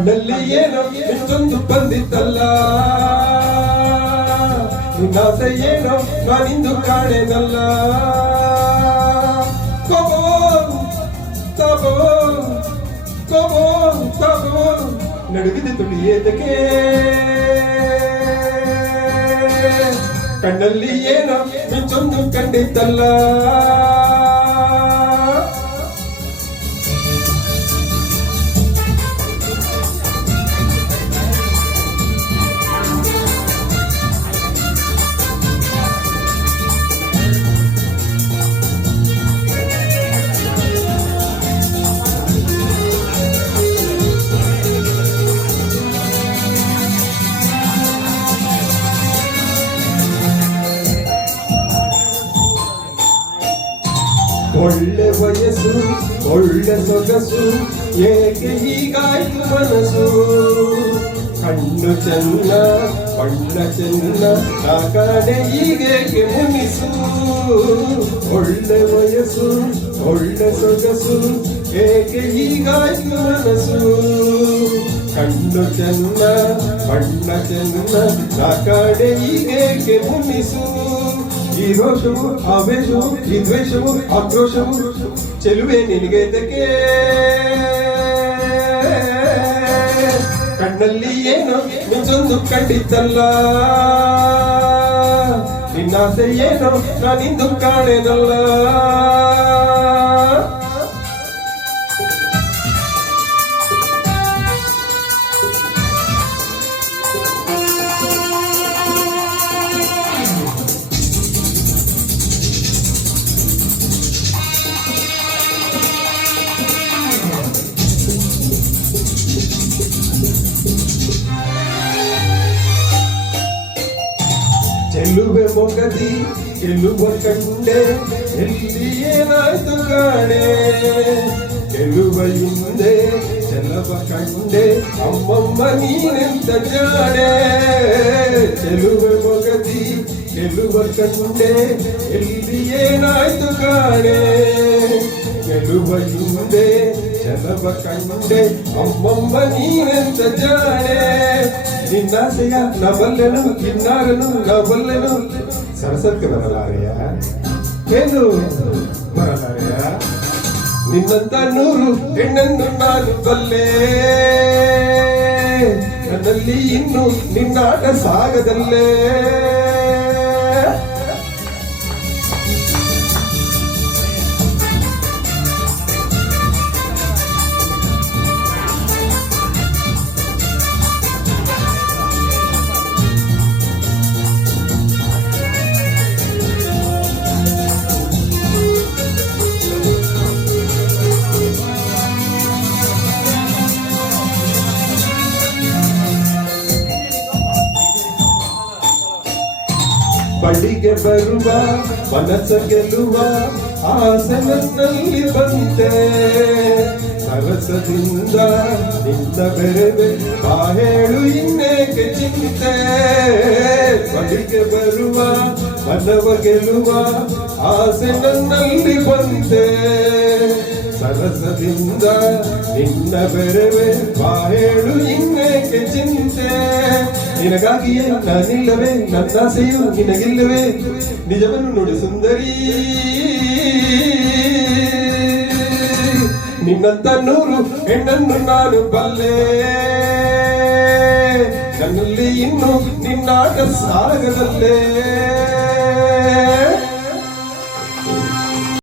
ಕಣ್ಣಲ್ಲಿ ಏನೋ ಇಷ್ಟೊಂದು ಬಂದಿತ್ತಲ್ಲ, ನಿನ್ನಾಸೆ ಏನೋ ನಾನಿಂದು ಕಾಣೆನಲ್ಲ. ತಗೋ ತಗೋ ತಗೋ ತಗೋ ನಡುಗಿದೆ ತುಳಿಯೇತಕ್ಕೆ, ಕಣ್ಣಲ್ಲಿ ಏನೋ ಮಿಂಚೊಂದು ಕಂಡಿತ್ತಲ್ಲ. ಒಳ್ಳೆ ವಯಸ್ಸು ಒಳ್ಳೆ ಸೊಗಸು, ಏಕೆ ಹೀಗಾಯ್ತು ಮನಸ್ಸು. ಕಣ್ಣು ಚೆನ್ನ ಬಣ್ಣ ಚೆನ್ನ, ಆ ಕಡೆ ಹೀಗೇಕೆ ಮುನಿಸು. ಒಳ್ಳೆ ವಯಸ್ಸು ಒಳ್ಳೆ ಸೊಗಸು, ಏಕೆ ಹೀಗಾಯ್ತು ಮನಸ್ಸು. ಕಣ್ಣು ಚೆನ್ನ ಬಣ್ಣ ಚೆನ್ನ, ಆ ಕಡೆ ಹೀಗೇಕೆ ಮುನಿಸು. ಈ ರೋಷವು ಆವೇಶವು ಈ ದ್ವೇಷವು ಆಕ್ರೋಶವು ಚೆಲುವೆ ನಿನಗೆದಕ್ಕೆ, ಕಣ್ಣಲ್ಲಿ ಏನೋ ಮಿಂಚೊಂದು ಕಂಡಿತ್ತಲ್ಲ. ನಿನ್ನಾಸೆ ಏನೋ ನಾನಿಂದು ಕಾಣೆನಲ್ಲ. ಗೆಲ್ಲುವೆ ಮೊಗದಿ ಗೆಲ್ಲುವ ಕಂಡೆ, ಎಲ್ಲಿ ಏನಾಯ್ತು ಕಾಣೆ. ಗೆಲ್ಲುವ ಹಿಂದೆ ಚೆಲುವ ಕಂಡೆ, ಅಮ್ಮಮ್ಮ ನೀನೆಂತ ಜಾಣೆ. ಗೆಲ್ಲುವೆ ಮೊಗದಿ ಗೆಲ್ಲುವ ಕಂಡೆ, ಎಲ್ಲಿ ಏನಾಯ್ತು ಕಾಣೆ. ಗೆಲ್ಲುವ ಹಿಂದೆ ಚೆಲುವ ಕಂಡೆ, ಅಮ್ಮಮ್ಮ ನೀನೆಂತ ಜಾಣೆ. ನಿನ್ನಾಸೆಯ ನಬಲ್ಲೆನು ಇನ್ನಾರನು ನಬಲ್ಲೆನು, ಸರಸಕ್ಕೆ ಬರಲಾರೆಯ ಏನು ಬರಲಾರೆಯ. ನಿನ್ನಂತ 100 ಹೆಣ್ಣನ್ನು ನಾನು ಬಲ್ಲೆ, ನನ್ನಲ್ಲಿ ಇನ್ನು ನಿನ್ನಾಟ ಸಾಗದಲ್ಲೇ. ಬಳಿಗೆ ಬರುವ ಮನಸ್ಸ ಗೆಲ್ಲುವ ಆಸೆ ನನ್ನಲ್ಲಿ ಬಂತೆ. ಸರಸದಿಂದ ನಿಂದ ಬೆರೆವೆ ಬಾ ಹೇಳು ಇನ್ನೇಕೆ ಚಿಂತೆ. ಬಳಿಗೆ ಬರುವ ಮನವ ಗೆಲ್ಲುವ ಆಸೆ ನನ್ನಲ್ಲಿ ಬಂತೆ. ಸರಸದಿಂದ ನಿನ್ನ ಬೆರೆವೆ ಬಾ ಹೇಳು ಇನ್ನೇಕೆ ಚಿಂತೆ. ನಿನಗಾಗಿಯೇ ನಾನಿಲ್ಲವೇ ನನ್ನಾಸೆಯು ನಿನಗಿಲ್ಲವೇ, ನಿಜವನ್ನು ನೋಡಿ ಸುಂದರಿ. ನಿನ್ನಂತ 100 ಹೆಣ್ಣನ್ನು ನಾನು ಬಲ್ಲೆ, ನನ್ನಲ್ಲಿ ಇನ್ನು ನಿನ್ನಾಟ ಸಾಗದಲ್ಲೇ.